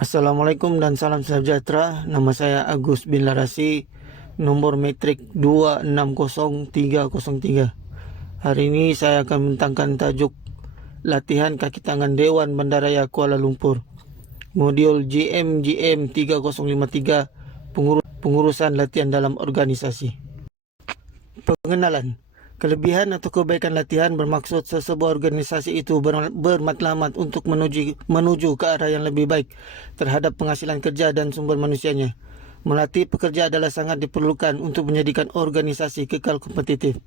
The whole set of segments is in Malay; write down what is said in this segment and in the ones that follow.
Assalamualaikum dan salam sejahtera. Nama saya Agus bin Larasi, nomor metrik 260303. Hari ini saya akan membentangkan tajuk latihan kaki tangan Dewan Bandaraya Kuala Lumpur, modul GM 3053, pengurusan latihan dalam organisasi. Pengenalan. Kelebihan atau kebaikan latihan bermaksud sesebuah organisasi itu bermatlamat untuk menuju ke arah yang lebih baik terhadap penghasilan kerja dan sumber manusianya. Melatih pekerja adalah sangat diperlukan untuk menjadikan organisasi kekal kompetitif.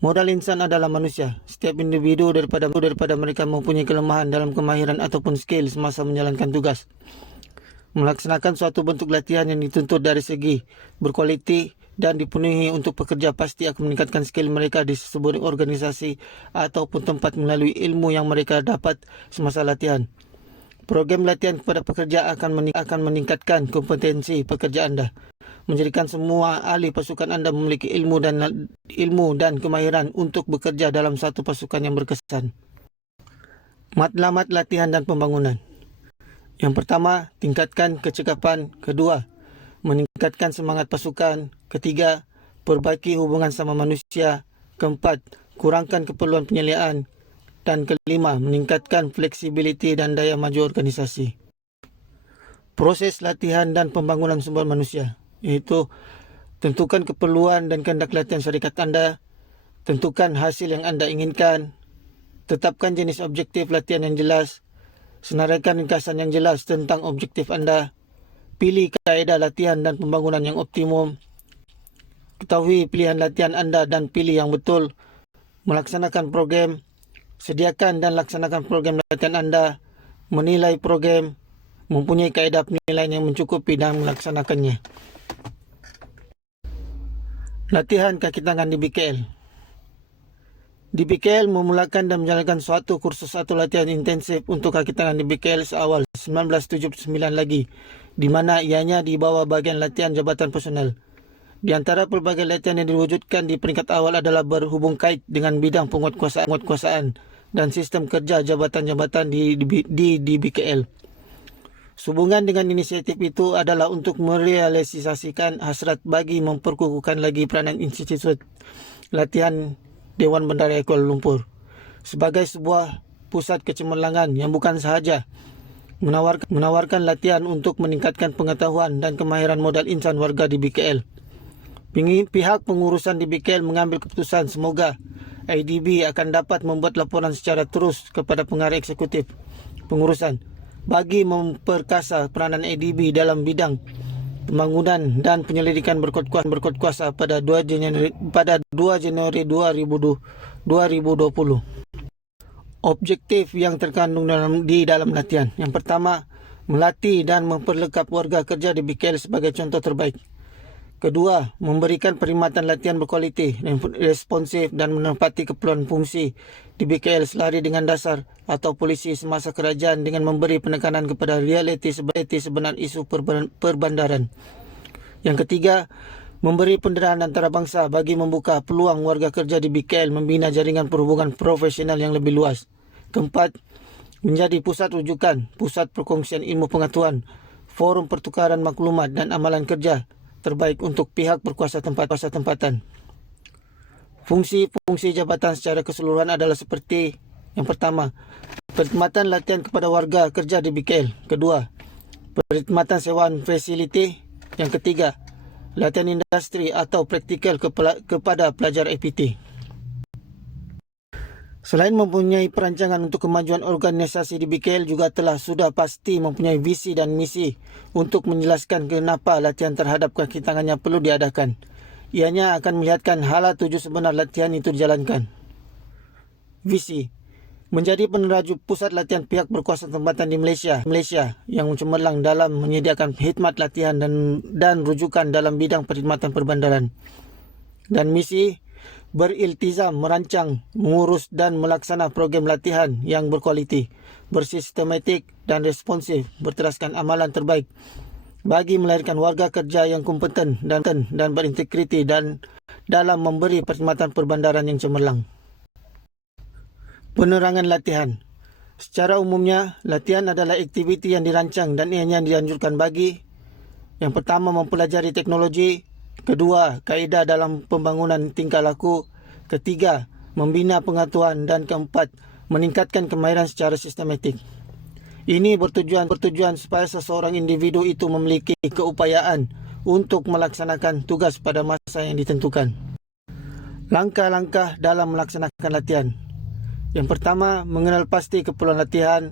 Modal insan adalah manusia. Setiap individu daripada mereka mempunyai kelemahan dalam kemahiran ataupun skill semasa menjalankan tugas. Melaksanakan suatu bentuk latihan yang dituntut dari segi berkualiti dan dipenuhi untuk pekerja pasti akan meningkatkan skill mereka di sebuah organisasi ataupun tempat melalui ilmu yang mereka dapat semasa latihan. Program latihan kepada pekerja akan meningkatkan kompetensi pekerja anda, menjadikan semua ahli pasukan anda memiliki ilmu dan kemahiran untuk bekerja dalam satu pasukan yang berkesan. Matlamat latihan dan pembangunan. Yang pertama, tingkatkan kecekapan. Kedua, meningkatkan semangat pasukan. Ketiga, perbaiki hubungan sama manusia. Keempat, kurangkan keperluan penyeliaan. Dan kelima, meningkatkan fleksibiliti dan daya maju organisasi. Proses latihan dan pembangunan sumber manusia, iaitu tentukan keperluan dan kehendak latihan syarikat anda, tentukan hasil yang anda inginkan, tetapkan jenis objektif latihan yang jelas, senaraikan ringkasan yang jelas tentang objektif anda, pilih kaedah latihan dan pembangunan yang optimum, ketahui pilihan latihan anda dan pilih yang betul, melaksanakan program, sediakan dan laksanakan program latihan anda, menilai program, mempunyai kaedah penilaian yang mencukupi dan melaksanakannya. Latihan kaki tangan di BKL. Di BKL memulakan dan menjalankan suatu kursus atau latihan intensif untuk kaki tangan di BKL seawal 1979 lagi, di mana ianya di bawah bagian latihan jabatan personel. Di antara pelbagai latihan yang diwujudkan di peringkat awal adalah berhubung kait dengan bidang penguatkuasaan dan sistem kerja jabatan-jabatan di BKL. Sehubungan dengan inisiatif itu adalah untuk merealisasikan hasrat bagi memperkukuhkan lagi peranan institut latihan Dewan Bandaraya Kuala Lumpur sebagai sebuah pusat kecemerlangan yang bukan sahaja menawarkan latihan untuk meningkatkan pengetahuan dan kemahiran modal insan warga di BKL. Pihak pengurusan di BKL mengambil keputusan semoga IDB akan dapat membuat laporan secara terus kepada pengarah eksekutif pengurusan bagi memperkasa peranan IDB dalam bidang pembangunan dan penyelidikan berkuat kuasa pada 2 Januari 2020. Objektif yang terkandung di dalam latihan. Yang pertama, melatih dan memperlengkap warga kerja di BKL sebagai contoh terbaik. Kedua, memberikan perkhidmatan latihan berkualiti dan responsif dan menempati keperluan fungsi di BKL selari dengan dasar atau polisi semasa kerajaan dengan memberi penekanan kepada realiti sebenar isu perbandaran. Yang ketiga, memberi pendanaan antarabangsa bagi membuka peluang warga kerja di BKL membina jaringan perhubungan profesional yang lebih luas. Keempat, menjadi pusat rujukan, pusat perkongsian ilmu pengetahuan, forum pertukaran maklumat dan amalan kerja terbaik untuk pihak berkuasa tempatan. Fungsi jabatan secara keseluruhan adalah seperti yang pertama, perkhidmatan latihan kepada warga kerja di BKL. Kedua, perkhidmatan sewaan fasiliti. Yang ketiga, latihan industri atau praktikal kepada pelajar APT. Selain mempunyai perancangan untuk kemajuan organisasi di BKL, juga sudah pasti mempunyai visi dan misi untuk menjelaskan kenapa latihan terhadap kaki tangannya perlu diadakan. Ianya akan melihatkan hala tuju sebenar latihan itu dijalankan. Visi: menjadi peneraju pusat latihan pihak berkuasa tempatan di Malaysia yang cemerlang dalam menyediakan khidmat latihan dan rujukan dalam bidang perkhidmatan perbandaran. Dan misi: beriltizam merancang, mengurus dan melaksana program latihan yang berkualiti, bersistematik dan responsif, berteraskan amalan terbaik bagi melahirkan warga kerja yang kompeten dan berintegriti dan dalam memberi perkhidmatan perbandaran yang cemerlang. Penerangan latihan. Secara umumnya, latihan adalah aktiviti yang dirancang dan ianya dianjurkan bagi yang pertama, mempelajari teknologi. Kedua, kaedah dalam pembangunan tingkah laku. Ketiga, membina pengetahuan. Dan keempat, meningkatkan kemahiran secara sistematik. Ini bertujuan supaya seseorang individu itu memiliki keupayaan untuk melaksanakan tugas pada masa yang ditentukan. Langkah-langkah dalam melaksanakan latihan. Yang pertama, mengenal pasti keperluan latihan.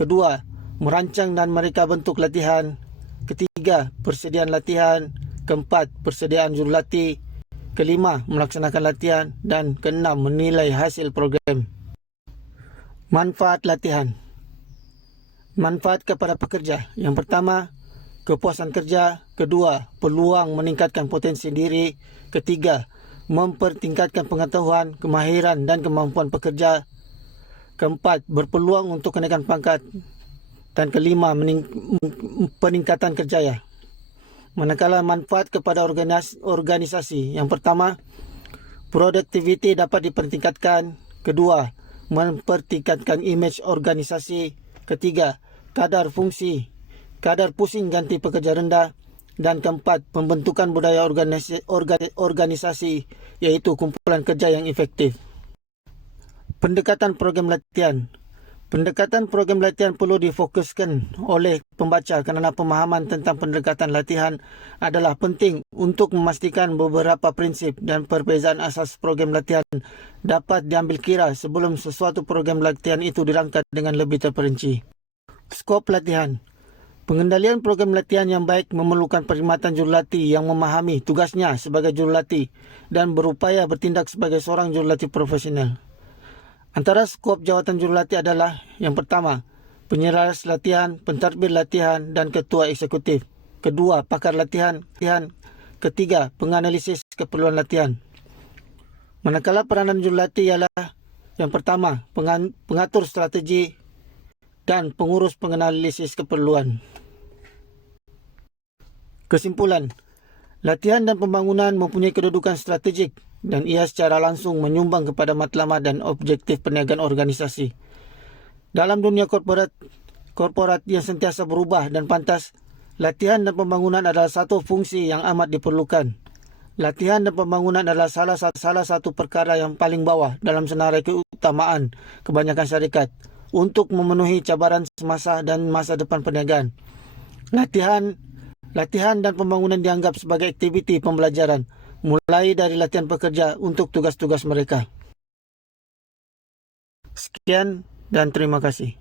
Kedua, merancang dan mereka bentuk latihan. Ketiga, persediaan latihan. Keempat, persediaan jurulatih. Kelima, melaksanakan latihan. Dan keenam, menilai hasil program. Manfaat latihan. Manfaat kepada pekerja. Yang pertama, kepuasan kerja. Kedua, peluang meningkatkan potensi diri. Ketiga, mempertingkatkan pengetahuan, kemahiran dan kemampuan pekerja. Keempat, berpeluang untuk kenaikan pangkat. Dan kelima, peningkatan kerjaya. Manakala manfaat kepada organisasi. Yang pertama, produktiviti dapat dipertingkatkan. Kedua, mempertingkatkan imej organisasi. Ketiga, kadar pusing ganti pekerja rendah. Dan keempat, pembentukan budaya organisasi, yaitu kumpulan kerja yang efektif. Pendekatan program latihan. Pendekatan program latihan perlu difokuskan oleh pembaca kerana pemahaman tentang pendekatan latihan adalah penting untuk memastikan beberapa prinsip dan perbezaan asas program latihan dapat diambil kira sebelum sesuatu program latihan itu dirangka dengan lebih terperinci. Skop latihan. Pengendalian program latihan yang baik memerlukan perkhidmatan jurulatih yang memahami tugasnya sebagai jurulatih dan berupaya bertindak sebagai seorang jurulatih profesional. Antara skop jawatan jurulatih adalah yang pertama, penyelaras latihan, pentadbir latihan dan ketua eksekutif. Kedua, pakar latihan. Ketiga, penganalisis keperluan latihan. Manakala peranan jurulatih ialah yang pertama, pengatur strategi dan pengurus penganalisis keperluan. Kesimpulan, latihan dan pembangunan mempunyai kedudukan strategik dan ia secara langsung menyumbang kepada matlamat dan objektif perniagaan organisasi. Dalam dunia korporat yang sentiasa berubah dan pantas, latihan dan pembangunan adalah satu fungsi yang amat diperlukan. Latihan dan pembangunan adalah salah satu perkara yang paling bawah dalam senarai keutamaan kebanyakan syarikat untuk memenuhi cabaran semasa dan masa depan perniagaan. Latihan dan pembangunan dianggap sebagai aktiviti pembelajaran, mulai dari latihan pekerja untuk tugas-tugas mereka. Sekian dan terima kasih.